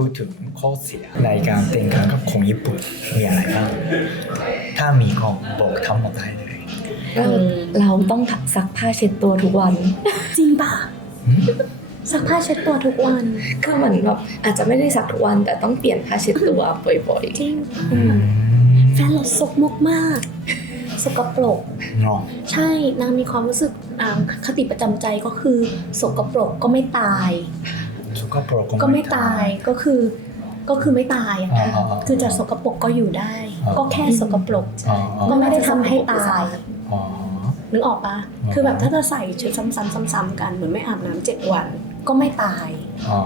พูดถึงข้อเสียในการแต่งงานกับคนญี่ปุ่นมีอะไรบ้าง ถ้ามีก็บอกทั้งหมดได้เลย เราเราต้องซักผ้าเช็ดตัวทุกวัน จริงป่ะอืมซักผ้าเช็ดตัวทุกวัน คือเหมือนแบบอาจจะไม่ได้ซักทุกวัน แต่ต้องเปลี่ยนผ้าเช็ดตัวบ่อยจริงอืมแฟนเราสกมกมาก สกปรกเนาะใช่นางมีความรู้สึกอ่าคติประจำใจก็คือ สกปรกก็ไม่ตาย สุขภาพก็ไม่ตายก็คือก็คือไม่ตายอะอ๋อค่ะอ๋ออ๋อคือจะสกปรกก็อยู่ได้อ๋อก็แค่สกปรกอ๋ออ๋อก็ไม่ได้ทำให้ตายอ๋อนึกออกปะอ๋อคือแบบถ้าจะใส่ชุดซ้ำๆๆๆกันเหมือนไม่อาบน้ำเจ็ดวันก็ไม่ตายอ๋อ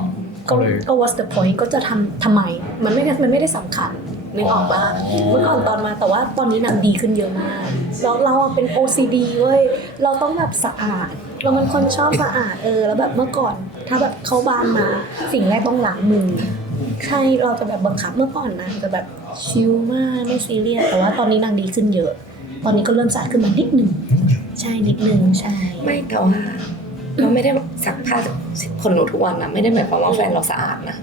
ก็ก็เลยก็ what's the point ก็จะทำทำไม มันไม่ได้มันไม่ได้สำคัญนึกออกปะอ๋อเมื่อก่อนตอนมาแต่ว่าตอนนี้นางดีขึ้นเยอะมากแล้วเราอะเป็น OCD เว้ยเราต้องแบบสะอาด เราเป็นคนชอบสะอาดเออ แล้วแบบเมื่อก่อน ถ้าแบบเข้าบ้านมา สิ่งแรกต้องล้างมือใช่เราจะแบบบังคับเมื่อก่อนนะจะแบบชิลมากไม่ซีเรียสแต่ว่าตอนนี้นางดีขึ้นเยอะ ตอนนี้ก็เริ่มสะอาดขึ้นมานิดหนึ่งใช่นิดหนึ่งใช่ไม่แต่ว่าเราไม่ได้ซักผ้าขนหนูทุกวันนะไม่ได้หมายความว่าแฟนเราสะอาดนะ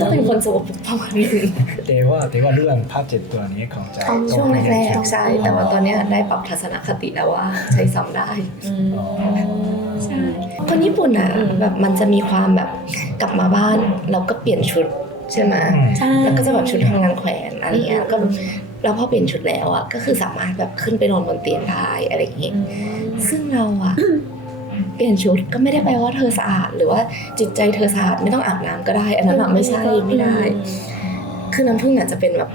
ก็เป็นคนสกปรกประมาณนึงแต่ว่าแต่ว่าเรื่องผ้าเจ็ดตัวนี้ของจะต้องช่วงแรกต้องๆใช่ แต่ว่าตอนเนี้ยได้ปรับทัศนคติแล้วว่าใช้ซ้ำได้อืมใช่คนญี่ปุ่นอะอืมแบบมันจะมีความแบบกลับมาบ้านเราก็เปลี่ยนชุดใช่ไหมอืมใช่แล้วก็จะแบบชุดทำงานแขวนอะไรเงี้ยก็แล้วพอเปลี่ยนชุดแล้วอะก็คือสามารถแบบขึ้นไปนอนบนเตียงได้อะไรอย่างเงี้ยซึ่งเราอะ เปลี่ยนชุดก็ไม่ได้แปลว่าเธอสะอาด หรือว่าจิตใจเธอสะอาดไม่ต้องอาบน้ำก็ได้ อันนั้นอะไม่ใช่ไม่ได้ คือน้ำพึ่งอาจจะเป็นแบบ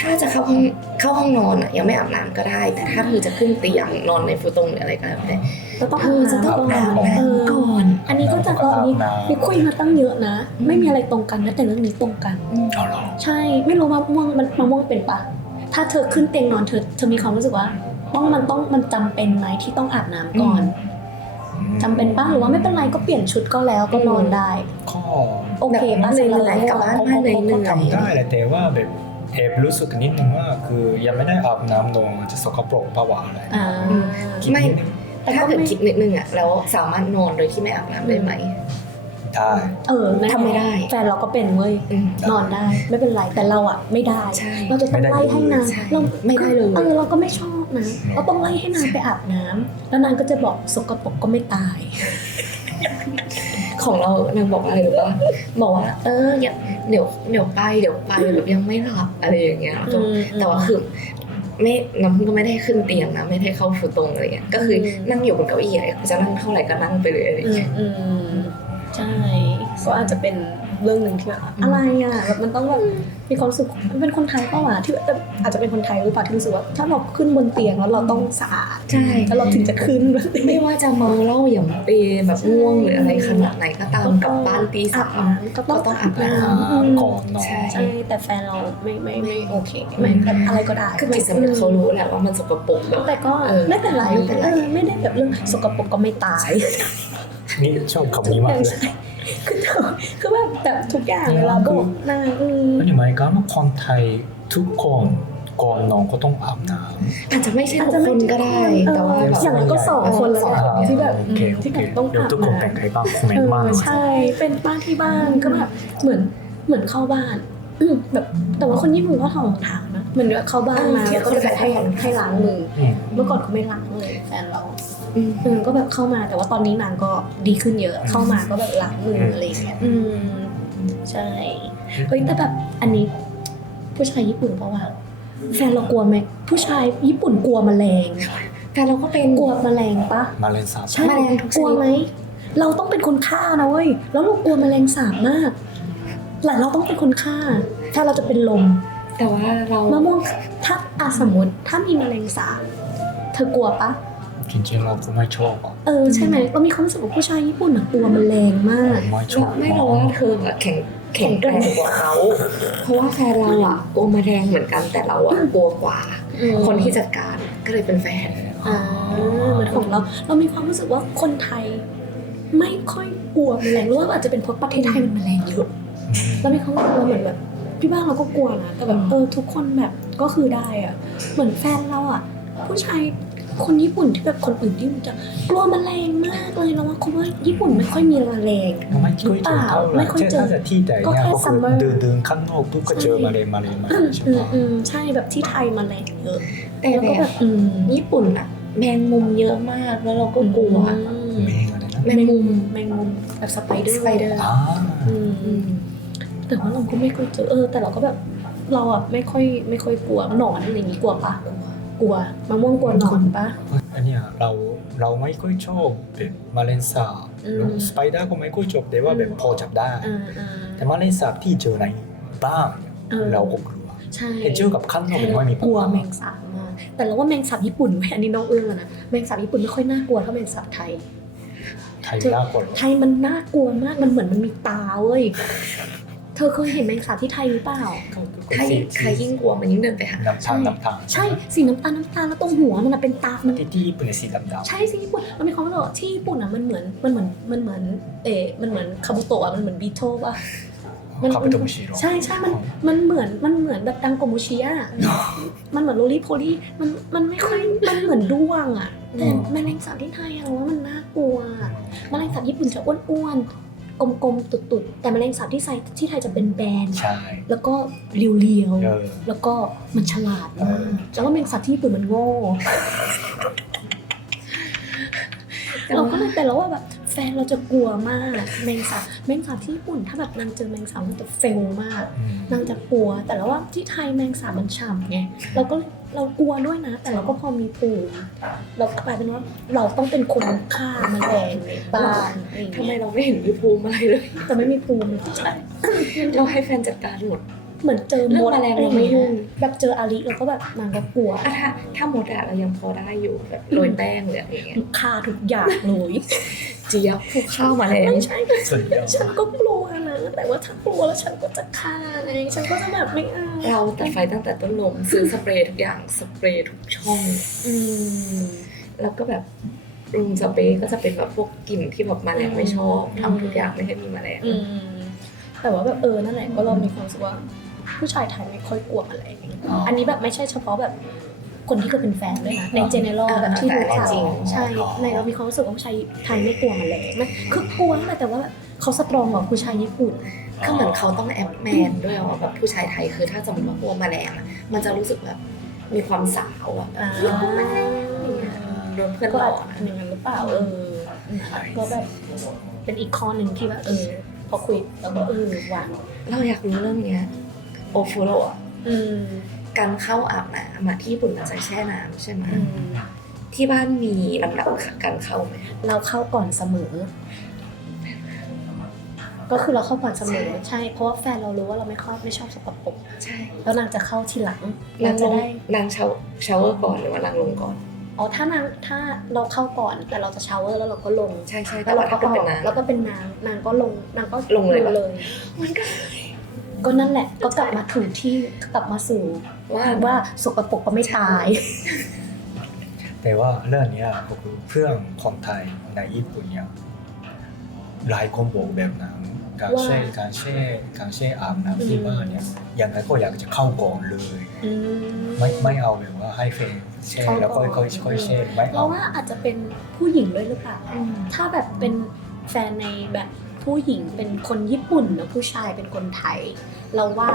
ถ้าจะเข้าห้องเข้าห้องนอนอะยังไม่อาบน้ำก็ได้ แต่ถ้าเธอจะขึ้นเตียงนอนในฟูตงหรืออะไรก็แล้วแต่ก็ต้องเธอจะต้องอาบเออน้ำก่อน อันนี้ก็จะเอออันนี้นี่คุยมาตั้งเยอะนะ ไม่มีอะไรตรงกันนะแต่เรื่องนี้ตรงกันเอาเหรอใช่ไม่รู้ว่าม่วงมันมะม่วงเป็นปะถ้าเธอขึ้นเตียงนอนเธอเธอมีความรู้สึกว่า ต้องมันต้องมันจำเป็นไหมที่ต้องอาบน้ำก่อน จำเป็นปะหรือว่าไม่เป็นไรก็เปลี่ยนชุดก็แล้วก็นอนได้ก็โอเคปะแบบสำหรับเหนื่อยๆกลับบ้านมาเหนื่อยๆก็ทำได้แหละแต่ว่าแบบแอบรู้สึกนิดนึงว่า คือยังไม่ได้อาบน้ำนอนจะสกปรกปะวะอะไรอ่าคิดไม่นิดนึงแต่ถ้าก็เกิดไม่คิดนิดนึงอะแล้วสามารถนอนโดยที่ไม่อาบน้ำได้ไหม ได้ เออนั่นแหละทำไม่ได้ แฟนเราก็เป็นเว้ยอืมนอนได้ ไม่เป็นไร แต่เราอะไม่ได้ใช่เราจะต้องไล่ให้นางใช่เราไม่ได้เลย เออเราก็ไม่ชอบนะ เราต้องไล่ให้นางไปอาบน้ำแล้วนางก็จะบอกสกปรกก็ไม่ตาย ของเรานางบอกอะไรหรือว่าบอกว่า เอออย่าเดี๋ยวเดี๋ยวไปเดี๋ยวไปแบบยังไม่หลับอะไรอย่างเงี้ยแล้วก็อืมแต่ว่าคือไม่น้ำพึ่งก็ไม่ได้ขึ้นเตียงนะไม่ได้เข้าฟูตรงอะไรเงี้ยก็คืออมนั่งอยู่บนเก้าอี้อะจะนั่งเท่าไหร่ก็นั่งไปเลยอะไรอืมเงี้ยอืม ใช่ ก็อาจจะเป็นเรื่องหนึ่งที่แบบอืมอะไรอะแบบมันต้องแบบมีความรู้สึกมันเป็นคนไทยเปล่าวะที่แบบอาจจะเป็นคนไทยหรือเปล่าที่รู้สึกว่า ถ้าเราขึ้นบนเตียงแล้วเราต้องสะอาดใช่แล้วเราถึงจะขึ้นบนเตียงไม่ว่าจะเมาเหล้าอย่างเปย์แบบง่วงหรืออะไรขนาดไหนก็ตามกลับบ้านตีอาสาบมน้ำก็ต้องก็ต้องอาบน้ำอืมก่อนนอนใช่ใช่แต่แฟนเราไม่ไม่ไม่โอเคไม่แบบอะไรก็ได้คือจิตสำนึกเขารู้แหละว่ามันสกปรกแบบแต่ก็เออไม่เป็นไรไม่เป็นไรเออไม่ได้แบบเรื่องสกปรกก็ไม่ตาย นี่ชอบคำนี้มากเลยใช่คือคือแบบแต่ทุกอย่างเวลาบอกนางอืมอันนี้หมายความว่าคนไทยทุกคนก่อนนอนก็ต้องอาบน้อาจจะไม่ใช่อาจทุกจะคไม่นก็ได้เออแต่ว่าอย่างนั้นก็สองคนแล้วสองเนี่ยำที่แบบโอเคโอที่เคแบบต้องเดี๋ยวอาบทุกคนน้ำเป็นใครบ้างคอมเมนเอต์มาอใช่ เป็นป้าที่บ้านก็แบบเหมือนเหมือนเข้าบ้านอืมแบบแต่ว่าคนญี่ปุ่นก็ถอดรองเท้านะ เหมือนแบบเข้าบ้านมาแล้วก็แบบให้ให้ล้างมืออืมเมื่อก่อนเขาไม่ล้างเลยแฟนเราอืมเออก็แบบเข้ามาแต่ว่าตอนนี้นางก็ดีขึ้นเยอะ เข้ามาก็แบบล้างมืออะไรอย่างเงี้ยอืมใช่เฮ้ยแต่แบบอันนี้ ผู้ชายญี่ปุ่นเพราะว่าแฟนเรากลัวไหมผู้ชายญี่ปุ่นกลัวแมลงแต่เราก็เป็นกลัวแมลงปะมาเลนสาบใช่แมลงทุกชนิดกลัวไหมเราต้องเป็นคนฆ่านะเว้ยแล้วเรากลัวแมลงสาบมากหลานเราต้องเป็นคนฆ่า ถ้าเราจะเป็นลม แต่ว่าเรามะม่วงถ้าอาสมมติถ้ามีแมลงสาบเธอกลัวปะจริงๆเราก็ไม่ชอบอะเออใช่ไหมเรามีความรู้สึกว่าผู้ชายญี่ปุ่นน่ะกลัวแมลงมากไม่ชอบไม่รู้ว่าเธออะแข็งแข็งแกร่งกว่าเขาเพราะว่าแฟนเราอะกลัวแมลงเหมือนกันแต่เราอะกลัวกว่า คนที่จัดการก็เลยเป็นแฟนอ่าเหมือนของเราเรามีความรู้สึกว่าคนไทย ไม่ค่อยกลัวแมลงหรือว่าอาจจะเป็นเพราะประเทศไทยมันแมลงเยอะเรามีความรู้สึกว่าเหมือนแบบ ที่บ้านเราก็กลัวนะแต่แบบเออทุกคนแบบก็คือได้อะเหมือนแฟนเราอะผู้ชายคนญี่ปุ่นที่แบบคนอื่นที่มันจะกลัวแมลงมากเลยแล้วว่าคนว่าญี่ปุ่นไม่ค่อยมีแมลงไม่ค่อยเจอเท่าไหไม่ร่ค่อยเจอเช่นถ้าจะที่แต่ก็เนี่ยแค่ก็คือ summer เดินเดินข้างนอกปุ๊บก็เจอมาเลยมาเลยมาเลยใช่อืไหมมอืมใช่แบบที่ไทยแมลงเยอะแต่แล้วแบก็แบบบอืมญี่ปุ่นอะแมงมุมเยอะมากแล้วเราก็กลัวอืมเมงอะไรนะแมงมุมแมงมุมแบบสไปเดอร์สไปเดอร์อ่าอืมอืม แต่ว่าเราก็ไม่ค่อยเจอเออ แต่เราก็แบบเราอะไม่ค่อยไม่ค่อยกลัวหนอนอะไรอย่างงี้กลัวปะกลัวมะม่วงกลัวหนอนปะอันเนี้ยเราเราไม่ค่อยชอบแบบแมลงสาบอืมสไปเดอร์ก็ไม่ค่อยชอบแต่ว่าแบบพอจับได้อ่าอ่าแต่แมลงสาบที่เจอในบ้านเนี่ยเออเราก็กลัวใช่แต่เจอกับข้างนอกไม่มีปัญกลัวหาแมงสาบมากแต่เราว่าแมงสาบญี่ปุ่นเว้ยอันนี้น้องเอื้อมนะแมงสาบญี่ปุ่นไม่ค่อยน่ากลัวเท่าแมงสาบไทยไทยน่ากลัวไทยมันน่ากลัวมากมันเหมือนมันมีตาเว้ย เธอเคยเห็นแมงสาบที่ไทยหรือเปล่าก็ก็ใครสีใครยิ่งกลัวมันยิ่งเดินไปหาน้ำตาลน้ำตาลใช่สีน้ำตาลน้ำตาลแล้วตรงหัวมันอะเป็นตามันที่ที่ญี่ปุ่นเนี่ยสีดำๆใช่สิญี่ปุ่นมันมีความรู้สึกว่าที่ญี่ปุ่นอะมันเหมือนมันเหมือนมันเหมือนเอ๊ะมันเหมือนคาบุโตะอะมันเหมือนบีโตป่ะมันคาบุโตะชิโร่ใช่ใช่มันมันเหมือนมันเหมือนแบบดังโกมุชิอะมันเหมือนโรลี่โพลี่มันมันไม่ค่อยมันเหมือนด้วงอะแต่แมลงสาบที่ไทยอะเราว่ามันน่ากลัวแมลงสาบญี่ปุ่นจะอ้วนๆ กลมๆ ตุดๆ แต่แมลงสาบที่ไทยที่ไทยจะเป็นแบน ใช่ แล้วก็เรียวเออ ๆ แล้วก็มันฉลาดเอมาอกแล้วก็แมลงสาบที่ญี่ปุ่นมันโง่เราก็เลยแต่เราว่าแบบแฟนเราจะกลัวมากแมงสาบแมงสาบที่ญี่ปุ่น ถ้าแบบนางเจอแมงสาบมันจะเฟลมาก อืม นางจะกลัว แต่เราว่าที่ไทยแมงสาบมันฉ่ำไง เราก็เรากลัวด้วยนะ แต่เราก็พอมีภูมิเรากลายเป็นว่าเราต้องเป็นคนฆ่าแมลงในบ้านอะไรอย่างทำไมเงี้ยเราไม่เห็นมีภูมิอะไรเลย แต่ไม่มีภูมิใช่เราให้แฟนจัดการหมด เหมือนเจอเรื่มองดแมลงเราไม่ยุ่งแบบเจออาลิเราก็แบบนางก็กลัวอะถ้าถ้ามดอะเรายังพอได้อยู่แบบโรยแป้งหรืออะไรอย่างเงี้ยฆ่าทุกอย่างเลยเจี๊ยบผูกข้าวมาแล้วไม่ใช่สุดยอดฉันก็กลัวนะแต่ว่าถ้ากลัวแล้วฉันก็จะฆ่าไงฉันก็จะแบบไม่เอาเราตัดไฟตั้งแต่ต้นลมซื้อสเปรย์ทุกอย่างสเปรย์ทุกช่องอืมแล้วก็แบบรูมสเปรย์ก็จะเป็นแบบพวกกลิ่นที่แบบแมลงไม่ชอบอืมทำทุกอย่างไม่ให้มีแมลงอืมแต่ว่าแบบเออนั่นแหละก็เรามีความรู้สึกว่า ผู้ชายไทยไม่ค่อยกลัวอะไรอ๋ออัอันนี้แบบไม่ใช่เฉพาะแบบคนที่เคยเป็นแฟนด้วยนะในเจเนอเรลแบบที่รู้จักจริงใช่ในเรามีความรู้สึกว่าผู้ชายไทยไม่กลัวมันเลยมันคือกลัวนั่นแหละแต่ว่าแบบเขาสตรองกว่าผู้ชายญี่ปุ่นก็เหมือนเขาต้องแอบแมนด้วยว่าแบบผู้ชายไทยคือถ้าสมมติว่ากลัวแมลงอะมันจะรู้สึกแบบมีความสาวอะแบบอ่าเฮ้ยกลัวแมลงอย่างเงี้ยโดนเพื่อนก็หลอาจอกจะอะเป็นอย่างนั้นหรือเปล่าเออก็แบบเป็นอีกข้อหนึ่งที่แบบเออพอคุยแล้วก็เออวางเราอยากรู้เรื่องเนี้ย โอฟูโรอะอืมการเข้าอาบน้ำอะที่ญี่ปุ่นมันจะแช่น้ำใช่ไหมอืมที่บ้านมีลำดับการเข้าไหมเราเข้าก่อนเสมอ ก็คือเราเข้าก่อนเสมอใช่เพราะว่าแฟนเรารู้ว่าเราไม่ค่อยไม่ชอบสกปรกใช่ แล้วนางจะเข้าทีหลังนางนางจะจะได้ได้นางเชาเชาเวอร์ก่อนหรือว่านางลงก่อนอ๋อถ้านางถ้าเราเข้าก่อนแต่เราจะชาวเวอร์แล้วเราก็ลงใช่ใช่แล้แต่วเราว่าก็ถ้าอเกิดอเป็นกนางแล้วก็เป็นนางนางก็ลงนางก็ลงเลยปะเลยมันก็ ก็นั่นแหละก็กลับมาถึงที่กลับมาสู่ว่าว่าสกปรกก็ไม่ตาย แต่ว่าเรื่องเนี้ยก็คือเพื่อนคนไทยในญี่ปุ่นเนี่ยหลายคนบอกแบบนั้นการว่าแช่การแช่การแช่อาบน้ำที่บ้านเนี่ยยังไงก็อยากจะเข้าก่อนเลยอืมไม่ไม่เอาแบบว่าให้แฟนแช่เข้าแล้วค่อยก่ค่ออนยค่อยแช่ไม่เราเอาว่าอาจจะเป็นผู้หญิงด้วยหรือเปล่าถ้าแบบเป็นแฟนในแบบ ผู้หญิงเป็นคนญี่ปุ่นแล้วผู้ชายเป็นคนไทย เราว่า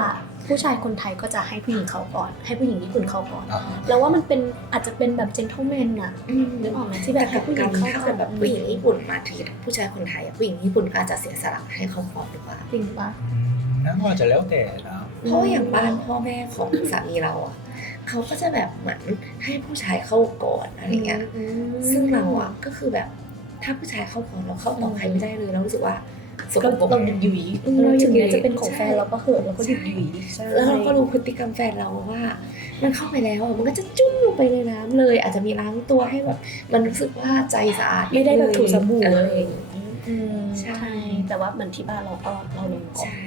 ผู้ชายคนไทยก็จะให้ผู้หญิงเขาก่อน ให้ผู้หญิงญี่ปุ่นเขาก่อนอ่าเราว่ามันเป็นอาจจะเป็นแบบเจน t l e m แมนอะอืมนึกออกไหมที่แบแต่บกับผู้หญิการงเข้าถ้าก่เกิอดนแบบผู้หญิงญี่ปุ่นมาทีผู้ชายคนไทยอะผู้หญิงญี่ปุ่นก็อาจจะเสียสละให้เขาก่อนหรือเปล่าจริงปะอืมนั่นก็อาจจะแล้วแต่นะเพราะว่าอย่างบ้านพ่อแม่ของสามีเราอะเขาก็จะแบบเหมือนให้ผู้ชายเข้าก่อนอะไรเงี้ยอืมซึ่งเราอะก็คือแบบ ถ้าผู้ชายเข้าก่อนเราเข้าต่อใครไม่ได้เลยเรารู้สึกว่าสกก็ปรกเราหยุดหยุยอืมเราถึงแม้เราหยุดหยุยจะเป็นของแฟนเราก็เหอะเราก็หยุดหยุยใช่แล้วเราก็รู้พฤติกรรมแฟนเราว่า มันเข้าไปแล้วอะมันก็จะจุ้มลงไปในน้ำเลย อาจจะมีล้างตัวให้แบบมันรู้สึกว่าใจสะอาดไม่ได้แบบถูสบู่เอเลอย อืมใช่ใช่ แต่ว่าเหมือนที่บ้านเราก็เราลงก่อนใช่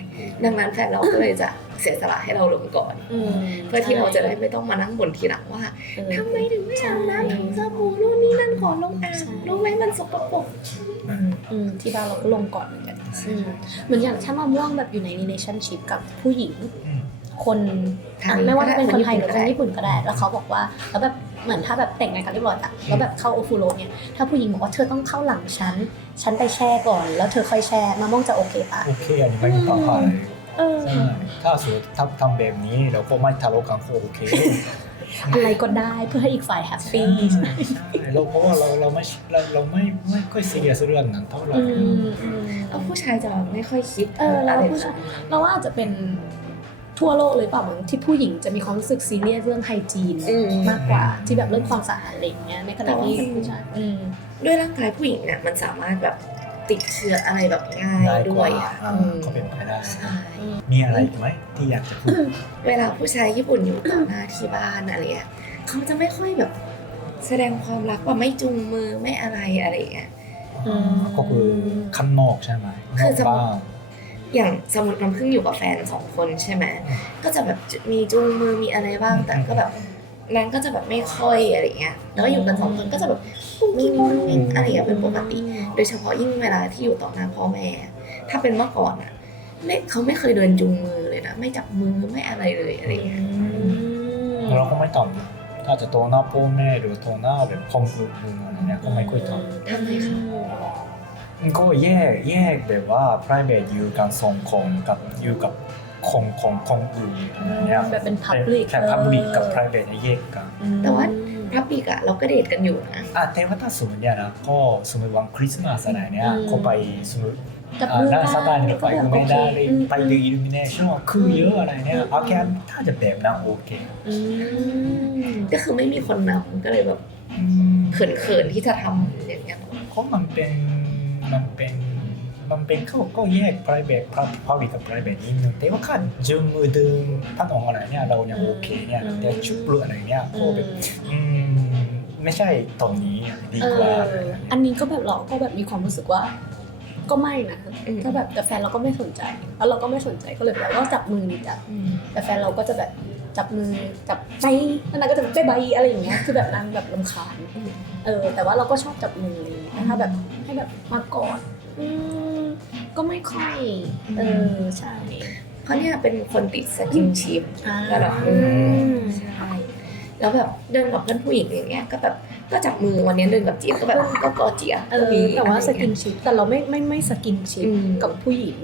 ดังนั้นแฟนเราก็เลยจะเสียสละให้เราลงก่อนมเพื่อที่เราจะได้ไม่ต้องมานั่งบ่นทีหลังว่าเออ ทำไมถึงไม่อาบน้ำใช่ถูสบู่นู่นนี่นั่นก่อนลงอาบใช่ รู้ไหมมันสกปรก อืมที่บ้านเราก็ลงก่อนเหมือนกันอืมเหมือนอย่างถ้ามาม่วงแบบอยู่ใน relationship กับผู้หญิงอืมคนอะไม่ว่าจะเป็นคนไทยหรือคนญี่ปุ่นก็ได้ แล้วเขาบอกว่าแล้วแบบเหมือนถ้าแบบแต่งงานกันเรียบร้อยอะแล้วแบบเข้าโอฟูโรเนี่ยถ้าผู้หญิงบอกว่าเธอต้องเข้าหลังฉัน ฉันไปแช่ก่อน แล้วเธอค่อยแช่มะม่วงจะโอเคปะโอเคอันนี้ไม่มีปัญหาเลยเออ ใช่ถ้าสมมติทำทำแบบนี้เราก็ไม่ทะเลาะกันก็โอเค อะไรก็ได้เพื่อให้อีกฝ่ายแฮปใช่ปี้ใช่เราเพราะว่าเราเราไม่เราเราไม่ไม่ค่อยซีเรียสเรื่องนั้นเท่าไหร่อืมอืมแล้วผู้ชายจะไม่ค่อยคิดเออแล้วอะไรผู้ชาย เราว่าอาจจะเป็น ทั่วโลกเลยเปล่ามั้งที่ผู้หญิงจะมีความรู้สึกซีเรียสเรื่องไฮจีนอืม มากกว่าที่แบบเรื่องความสะอาดอะไรอย่างเงี้ยในขณะที่แต่ว่าผู้ชายอืม ด้วยร่างกายผู้หญิงเนี่ยมันสามารถแบบติดเชื้ออะไรแบบง่ายง่ายด้กวว่ายอะอ่าอืมก็เป็นไปได้ใช่มีอะไรอีกไหมที่อยากจะพูดเวลาผู้ชายญี่ปุ่นอยู่ต่อหน้าที่บ้านอะไรเงี้ยเขาจะไม่ค่อยแบบแสดงความรักว่าไม่จุงมือไม่อะไรอะไรเงี้ย อืม ก็คือข้างนอกใช่ไหมคืนออกจะ บ้าน อย่างสมมติน้ำพึ่งอยู่กับแฟนสองคนใช่ไหมก็จะแบบมีจุงมือมีอะไรบ้างแต่ก็แบบนั้นก็จะแบบไม่ค่อยอะไรเงี้ยแล้วอยู่กันสองคนก็จะแบบปุ้งกิ้งปุ้งกิ้งอะไรอย่างเงี้ยเป็นปกติ โดยเฉพาะยิ่งเวลาที่อยู่ต่อหน้าพ่อแม่ ถ้าเป็นเมื่อก่อนอะไม่เขาไม่เคยเดินจูงมือเลยนะไม่จับมือไม่อะไรเลยอะไรเงี้ยเราก็ไม่ทำถ้าจะโตหน้าพ่อแม่หรือโตหน้าแบบคอมอื่นๆอะไรเนี่ยก็ไม่ค่อยทำทำไมคะมัน ก็แยกแยกแบบว่า private อยู่การส่งของกับอยู่กับของของของอื่นอะไรเนี่ยแบบเป็น public แต่ public กับเออ private เนี่ยแยกกัน แต่ว่าพับปีกอะเราก็เดทกันอยู่นะอะแต่ว่าถ้าสมมติเนี่ยนะก็สมมติวันคริสต์มาสอะไรเนี่ยอืมก็ไปสมมติจับอ่ามือหน้าสถานรถไฟก็ไม่ได้เลยอืมไปดูอิลูมิเนชั่นคือเยอะอะไรเนี่ยอืมโอเคถ้าจะแบบนั้นโอเคอืมก็คือไม่มีคนนำก็เลยแบบอืมเขินๆที่จะทำอย่างเงี้ยเพราะมันเป็น มันเป็นมันเป็นเขาก็แยก private public กับ private นิดนึงแต่ว่าขั้นจูงมือดึงพัดองอะไรเนี่ยเรายังโอเคเนี่ยแต่ชุบเรืออะไรเนี่ยก็แบบอืมไม่ใช่ตรงนี้ดีเอกว่าออันนี้ก็แบบเราก็แบบมีความรู้สึกว่า ก็ไม่นะอืมถ้าแบบแต่แฟนเราก็ไม่สนใจ แล้วเราก็ไม่สนใจก็เลยแบบว่าจับมือนี่จ้ะอืมแต่แฟนเราก็จะแบบ จับมือจับใจแล้วนางก็จะแบบใบอะไรอย่างเงี้ยคือแบบนางแบบลำคาญอืมเออ แต่ว่าเราก็ชอบจับมืออะไรอย่างเงี้ยแต่ถ้าแบบให้แบบมากอดอืมก็ไม่ค่อย เออใช่เพราะเนี่ยเป็นคนติดสกินชิพอ่าระดับหนึงใช่แล้วแบบเดินกับเพื่อนผู้หญิงอย่างเงี้ยก็แบบ ก็จับมือวันนี้เดินกับเจี๊ยบก็แบบก็กอดเจี๊ยบเอก็อมีแต่ว่าอะไรสอย่งกิเงี้นยชิปแต่เราไม่ไม่ไม่สกินชิปอืมกับผู้หญิง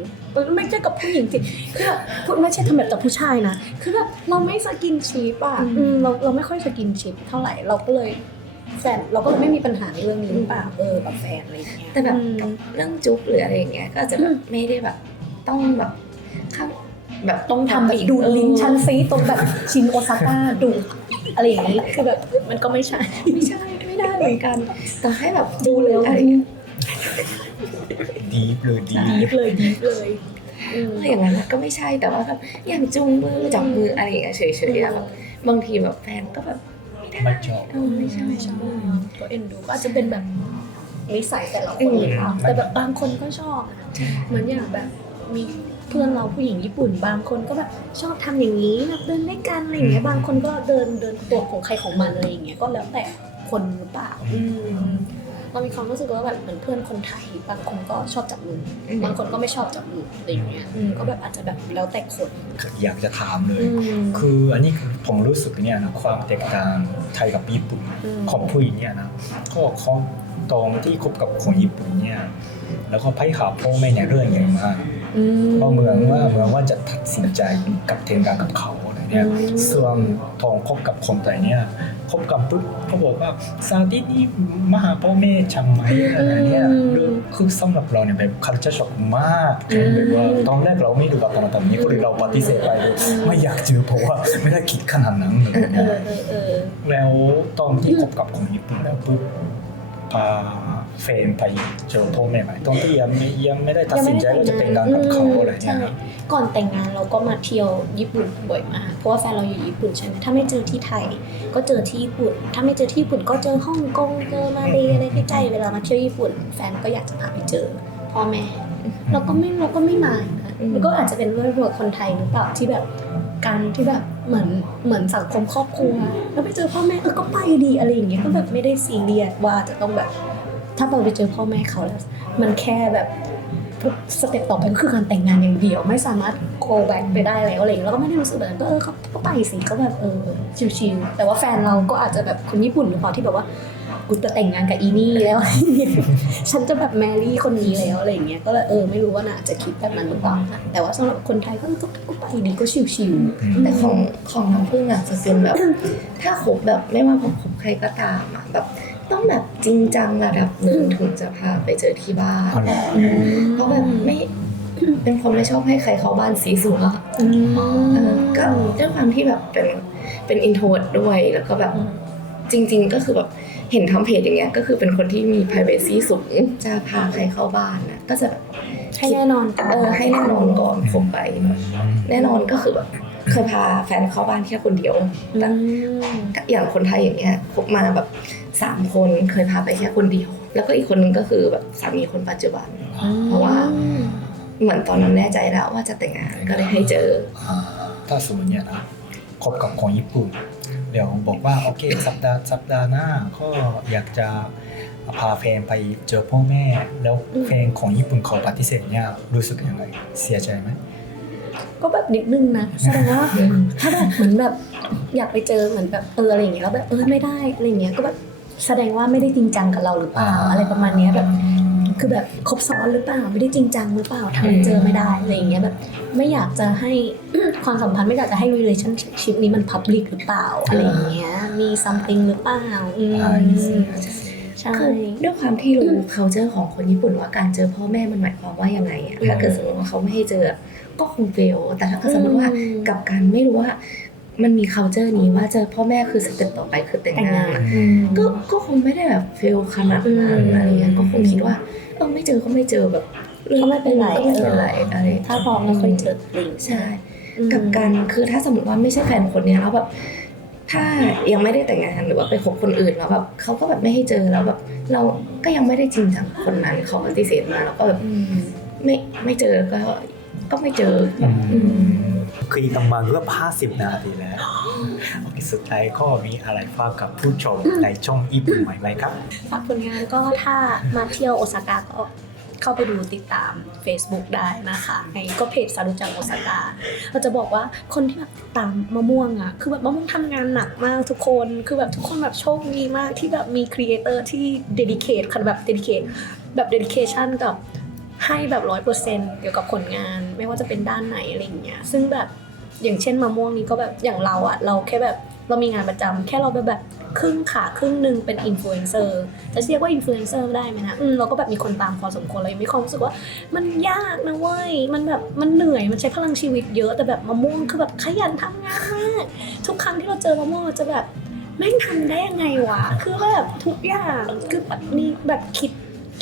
ไม่ใช่กับผู้หญิงสิคือแบบพูดไม่ใช่ทำแบบกับผู้ชายนะคือแบบเราไม่สกินชิปอะอืมอืมเราเราไม่ค่อยสกินชิปเท่าไหร่เราก็เลยแฟนเราก็เลยไม่มีปัญหาในเรื่องนี้หรือเปล่าเออกับแฟนอะไรอย่างเงี้ยแต่แบบอืมกับเรื่องจุ๊บหรืออะไรอย่างเงี้ยก็อาจจะแบบไม่ได้แบบต้องแบบข้างแบบต้องทำแบบอีกดูดลิ้นเออชั้นซีตรงแบบชินโอซาก้าดูดอะไรอย่างนี้คือแบบมันก็ไม่ใช่ไม่ใช่ ไม่ได้เหมือนกัน แต่ให้แบบดูแล้วอะไรดีดีเลยดีฟเลยดีฟเลยอืมอย่างนั้นนะก็ไม่ใช่แต่ว่าแบบอย่างจุงมือจับมืออะไรอย่างเงี้ยเฉยๆอะแบบบางทีแบบแฟนก็แบบไม่ได้ไม่ชอบเออไม่ใช่ไม่ชอบก็เอ็นดูก็อาจจะเป็นแบบนิสัยแต่ละคนหรือเปล่าอืมแต่แบบบางคนก็ชอบนะเหมือนอย่างแบบมีเพื่อนเราผู้หญิงญี่ปุ่น บางคนก็แบบชอบทำอย่างนี้แบบเดินด้วยกันอะไรอย่างเงี้ยบางคนก็เดินเดินตัวของใครของมันอะไรอย่างเงี้ยก็แล้วแต่ คนหรือเปล่าอืมเรามีความรู้สึกว่าแบบเหมือนเพื่อนคนไทยบางคนก็ชอบจับมืออืมบางคนก็ไม่ชอบจับมืออะไรอย่างเงี้ยอืมก็แบบอาจจะแบบแล้วแต่คน อยากจะถามเลยอืมคืออันนี้คือผมรู้สึกเนี่ยนะความแตกต่างไทยกับญี่ปุ่นอืมของผู้หญิงเนี่ยนะก็เขาตรงที่คบกับคนญี่ปุ่นเนี่ยแล้วก็ไปหาพ่อแม่เนี่ยเรื่องใหญ่มากอืมเพราะเหมือนว่าเหมือนว่าจะตัดสินใจกับเทงการกับเขาอะไร เนี่ยอืมส่วนตรงคบกับคนไทยเนี่ยคบกับปุ๊บเขาบอกว่าซาดินี่มาหาพ่อแม่ทำไมอะไรเนี่ยคือสำหรับเราเนี่ยแบบ culture shock มากจนแบบว่าตอนแรกเราไม่รู้กับตอนนี้ก็เลยเราปฏิเสธไปเลยไม่อยากเจอเพราะว่าไม่ได้คิดขนาดนั้นเลยเออเออเออแล้วตอนที่คบกับคนญี่ปุ่นแล้วปุ๊บพา แฟนไปเจอพ่อแม่ใหม่ตอนที่ยังไม่ยังไม่ได้ตัดสินใจว่าจะแต่งงานกับเขาอะไรเนี่ยใช่นะก่อนแต่งงานเราก็มาเที่ยวญี่ปุ่นบ่อยมากเพราะว่าแฟนเราอยู่ญี่ปุ่นใช่ไหมถ้าไม่เจอที่ไทย ก็เจอที่ญี่ปุ่น ถ้าไม่เจอที่ญี่ปุ่นก็เจอฮ่องกงเจอมาเลอะไรใกล้ๆเวลามาเที่ยวญี่ปุ่น แฟนก็อยากจะพาไปเจอพ่อแม่เราก็ไม่เราก็ไม่มานะอืมมันก็อาจจะเป็นด้วยตัวคนไทยหรือเปล่าที่แบบการที่แบบเหมือนเหมือนสังคมครอบครัว แล้วไปเจอพ่อแม่เออก็ไปดีอะไรอย่างเงี้ยก็แบบไม่ได้ซีเรียสว่าจะต้องแบบ ถ้าเราไปเจอพ่อแม่เขาแล้วมันแค่แบบสเต็ปต่อไปก็คือการแต่งงานอย่างเดียว ไม่สามารถโคแบ็กไปได้แล้วอะไรอย่างเงี้ยแล้วก็ไม่ได้รู้สึกแบบนั้นก็เออเขาก็ไปสิก็แบบเออชิวๆแต่ว่าแฟนเราก็อาจจะแบบคนญี่ปุ่นหรือเปล่าที่แบบว่ากูจะแต่งงานกับอีนี่แล้ว ฉันจะแบบแมรี่คนนี้แล้วอะไรอย่างเงี้ยก็เลยเออไม่รู้ว่าน่าจะคิดแบบนั้นหรือเปล่าแต่ว่าสำหรับคนไทยก็ก็ก็ไปดีก็ชิวๆแต่ของของน้ำพึ่งอะจะเป็นแบบ ถ้าคบแบบไม่ว่าผมคบใครก็ตามอะแบบ ต้องแบบจริงจังระดับหนึ่งถึงจะพาไปเจอที่บ้านอ๋อเหรอ เพราะแบบไม่เป็นคนไม่ชอบให้ใครเข้าบ้านสีสูงอะค่ะเออก็ด้วยความที่แบบเป็นเป็นอินโทรดด้วยแล้วก็แบบจริง ๆ ก็คือแบบเห็นทำเพจอย่างเงี้ยก็คือเป็นคนที่มี p r i เวซีสูงจะพาใครเข้าบ้านนะก็จะแบบ ให้แน่นอนเออให้แน่นอนก่อนคบไป แน่นอนก็คือแบบเคยพาแฟนเข้าบ้านแค่คนเดียวตั้งอย่างคนไทยอย่างเงี้ยคบมาแบบ สามคนเคยพาไปแค่คนเดียว แล้วก็อีกคนนึงก็คือแบบสามีคนปัจจุบัน เพราะว่าเหมือนตอนนั้นแน่ใจแล้วว่าจะแต่งงานก็เลยให้เจออ่าถ้าสมมติเนี่ยนะคบกับคนญี่ปุ่น เดี๋ยวบอกว่าโอเคสัปดาห์สัปดาห์หน้าก็อยากจะพาแฟนไปเจอพ่อแม่ แล้วแฟนของญี่ปุ่นเขาปฏิเสธเนี่ยรู้สึกยังไงเสียใจไหมก็แบบนิดนึงนะแสดงว่าถ้าแบบเหมือนแบบอยากไปเจอเหมือนแบบเอออะไรอย่างเงี้ยแล้วแบบเออไม่ได้อะไรอย่างเงี้ยก็แบบ แสดงว่าไม่ได้จริงจังกับเราหรือเปล่าอะไรประมาณเนี้ยแบบคือแบบคบซ้อนหรือเปล่าไม่ได้จริงจังหรือเปล่าทำเจอไม่ได้อะไรอย่างเงี้ยแบบไม่อยากจะให้ความสัมพันธ์ไม่อยากจะให้ relationship นี้มัน public หรือเปล่าอะไรอย่างเงี้ยมี something หรือเปล่าอืมอ่าใช่คือด้วยความที่รู้ culture ของคนญี่ปุ่นว่าการเจอพ่อแม่มันหมายความว่ายังไงอะถ้าเกิดสมมติว่าเขาไม่ให้เจอก็คงเฟลแต่ถ้าเกิดสมมติว่าอืมกับการไม่รู้ว่า มันมี culture นี้ว่าเจอพ่อแม่คือสเต็ปต่อไปคือแต่งแต่งงางานนอืมก็ก็คงไม่ได้แบบเฟลขนาดนั้นอืมอะไรเงี้ยก็คงคิดว่าเออไม่เจอก็ไม่เจอแบบก็ไม่เป็นไรก็ไม่เป็นไรอะไรถ้าพร้อมแล้วค่อยเจอลิงใช่กับการคือถ้าสมมติว่าไม่ใช่แฟนคนเนี้ยแล้วแบบถ้ายังไม่ได้แต่งงานหรือว่าไปคบคนอื่นแล้วแบบเขาก็แบบไม่ให้เจอแล้วแบบเราก็ยังไม่ได้จริงจังกับคนนั้นเขาปฏิเสธมาแล้วก็แบบอืมไม่ไม่เจอก็ก็ไม่เจอแบบ อืมคุยกันมาเกือบ50นาทีแล้วโอเคสุดท้ายก็มีอะไรฝากกับผู้ชมในช่องญี่ปุ่นใหม่ไหมครับฝากผลงานก็ถ้ามาเที่ยวโอซาก้าก็เข้าไปดูติดตาม Facebook ได้นะคะในก็เพจซารุจังโอซาก้าเราจะบอกว่าคนที่แบบติดตามมะม่วงอะคือแบบมะม่วงทำงานหนักมากทุกคนคือแบบทุกคนแบบโชคดีมากที่แบบมีครีเอเตอร์ที่เดดิเคทคันแบบเดดิเคทแบบเดดิเคชันกับให้แบบร้อยเปอร์เซ็นต์เกี่ยวกับผลงาน ไม่ว่าจะเป็นด้านไหนอะไรอย่างเงี้ยซึ่งแบบ อย่างเช่นมะม่วงนี้ก็แบบอย่างเราอะเราแค่แบบเรามีงานประจำแค่เราไปแบบครึ่งขาครึ่งหนึ่งเป็นอินฟลูเอนเซอร์จะเรียกว่าอินฟลูเอนเซอร์ได้ไหมนะอืมเราก็แบบมีคนตามพอสมควรเลยมีความรู้สึกว่า มันยากนะเว้ยมันแบบมันเหนื่อยมันใช้พลังชีวิตเยอะแต่แบบมะม่วงคือแบบขยันทำงานมากทุกครั้งที่เราเจอมะม่วงจะแบบแม่งทำได้ยังไงวะ คือแบบทุกอย่าง คือแบบมีแบบคิด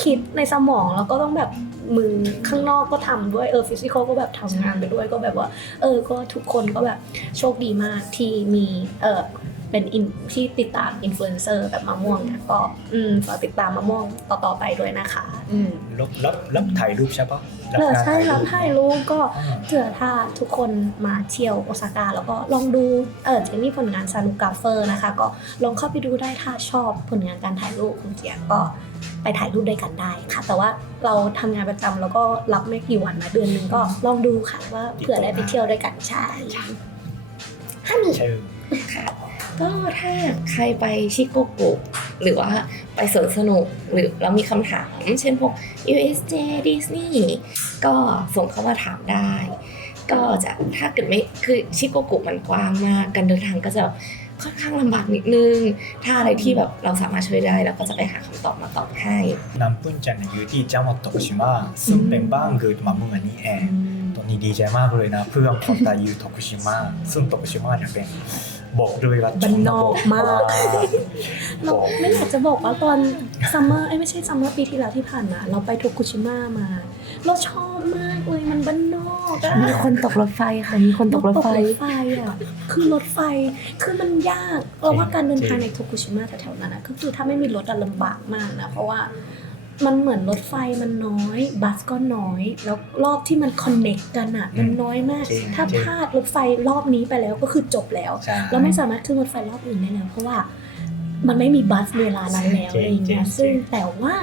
คิดในสมองแล้วก็ต้องแบบมือข้างนอกก็ทำด้วยเออฟิสิกอลก็แบบทำงานไปด้วยก็แบบว่า เออก็ทุกคนก็แบบโชคดีมากที่มีเออเป็นอินที่ติดตามอินฟลูเอนเซอร์แบบมะม่วงเนี่ยก็อืมฝากติดตามมะม่วงต่อๆไปด้วยนะคะ อืมรับรับรับถ่ายรูปใช่ปะเอองานใช่ครับถ่ายรูปก็อ่าเผื่อถ้าทุกคนมาเที่ยวโอซาก้าแล้วก็ลองดูเออเจนี่ผลงานซานุกาเฟอร์นะคะ ก็ลองเข้าไปดูได้ถ้าชอบผลงานการถ่ายรูปคุณเจียก็ ไปถ่ายรูปด้วยกันได้ค่ะ แต่ว่าเราทำงานประจำแล้วก็รับไม่กี่วันนะเดือนหนึงก็ลองดูค่ะว่าเผื่อได้ไปเที่ยวด้วยกันใช่ห้ามีเชิญค่ะก็ถ้าใครไปชิโกโกะหรือว่าไปสวนสนุกหรือเรามีคำถาม เช่นพวก USJ Disney ก็ส่งเข้ามาถามได้ ก็จะถ้าเกิดไม่คือชิโกโกะมันกว้างมาก การเดินทางก็จะ ค่อนข้างลำบากนิดนึง ถ้าอะไรที่แบบเราสามารถช่วยได้เราก็จะไปหาคำตอบมาตอบให้น้ำปุ้นจันทร์อยู่ที่จังหวัดโตกุชิมะซึ่งเป็นบ้านเกิดมาเมื่อนี้เองตอนนี้ดีใจมากเลยนะเพื่อนคนไทยอยู่โตกุชิมะซึ่งโตกุชิมะเนี่ยเป็นบอกเลยว่าบ้านนอกมากเราบอกไม่อยากจะบอกว่าตอนซัมเมอร์ไอ้ยไม่ใช่ซัมเมอร์ปีที่แล้วที่ผ่านมาเราไปโทกุชิมะมา เราชอบมากเลยมันบ้านนอกอะมีคนตกรถไฟค่ะ มีคนตกรถไฟ รถไฟอะคือรถไฟคือมันยากเราว่าการเดินทางในโทกุชิมะแถวๆนั้นอะก็คือถ้าไม่มีรถอะลำบากมากนะเพราะว่ามันเหมือนรถไฟมันน้อย บัสก็น้อย แล้วรอบที่มันคอนเน็กกันอะมันน้อยมาก จริงถ้าจริง พลาดรถไฟรอบนี้ไปแล้วก็คือจบแล้ว ใช่ เราไม่สามารถขึ้นรถไฟรอบอื่นได้แล้วเพราะว่ามันไม่มีบัสเวลานั้นแล้วจริงอะไรอย่างเงี้ยจริงซึ่งแต่ว่า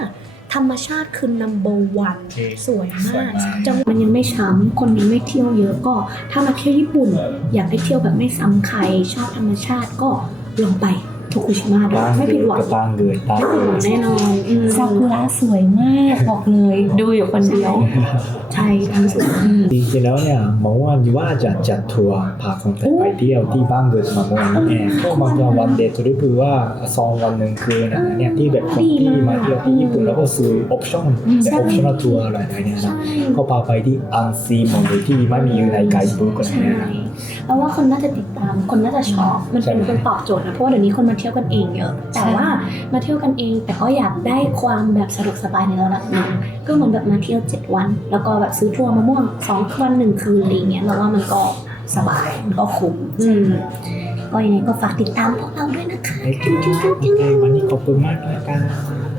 ธรรมชาติคือ number one โอเคสวยสวยมากมาก จังหวัดมันยังไม่ช้ำ คนยังไม่เที่ยวเยอะก็ ถ้ามาเที่ยวญี่ปุ่น อยากไปเที่ยวแบบไม่ซ้ำใคร ชอบธรรมชาติก็ลองไปโทคุชิมะดูไม่ผิดหวังตั้งเลยตั้งไม่ผิดหวังแน่นอนอืมซากุระสวยมากบอกเลยดูอยู่คนเดียวใช่ทำสวยจริงๆแล้วเนี่ยหมอว่าว่าจะจัดทัวร์พาคนไทยไปเที่ยวที่บ้านเกิดมะม่วงนั่นเองก็มาจะวันเดย์ทริปคือว่าซองวันหนึ่งคืนนะเนี่ยที่แบบคนที่มาเที่ยวที่ญี่ปุ่นแล้วก็ซื้อออปชั่นแบบออปชั่นทัวร์อะไรเนี่ยนะใช่ก็พาไปที่อันซีหมดเลยที่ไม่มีอยู่ในไกด์บุ๊กอะไรใช่เนี่ยนะ เพราะว่าคนน่าจะติดตาม คนน่าจะชอบ มันเป็นใช่คนตอบโจทย์นะ เพราะว่าเดี๋ยวนี้คนมาเที่ยวกันเองเยอะ แต่ว่ามาเที่ยวกันเอง แต่ก็อยากได้ความแบบสะดวกสบายในระดับหนึ่งก็เหมือนแบบมาเที่ยวเจ็ดวัน แล้วก็แบบซื้อทัวร์มะม่วงสองวันหนึ่งคืนอะไรเงี้ยเราว่ามันก็สบายมันก็คุ้มอืมก็ยังไงก็ฝากติดตามพวกเราด้วยนะคะโอเควันนี้ขอบคุณมากนะครับ